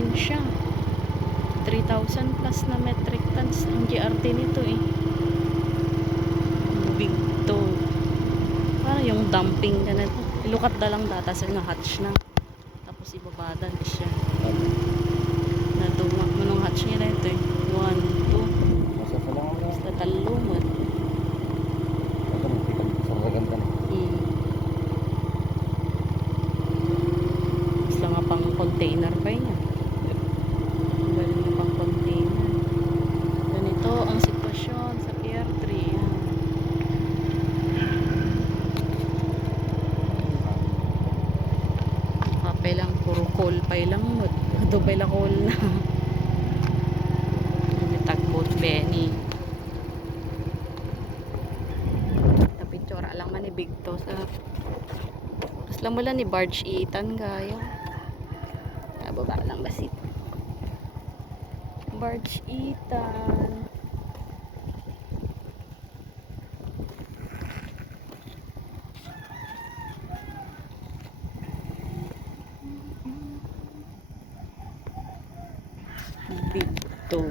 din siya. 3,000 plus na metric tons ang GRT nito eh. Big to. Parang yung dumping ganito. Ilukat na lang data sa nga hatch na. Tapos ibabada na siya. Natuwa mo nung hatch niya na ito eh. 1, 2. Basta talumot. Basta nga pang container pa yun. Galing na pang container. Ganito ang sitwasyon sa Pier 3. Yan. Kapay lang, puro coal pay lang. Dubay la coal na. Tagbot Benny. Tapitsura lang man ni Big to sa tapos lang mula ni barge itan gaya. Nababa lang basit. Barge itan. Big to.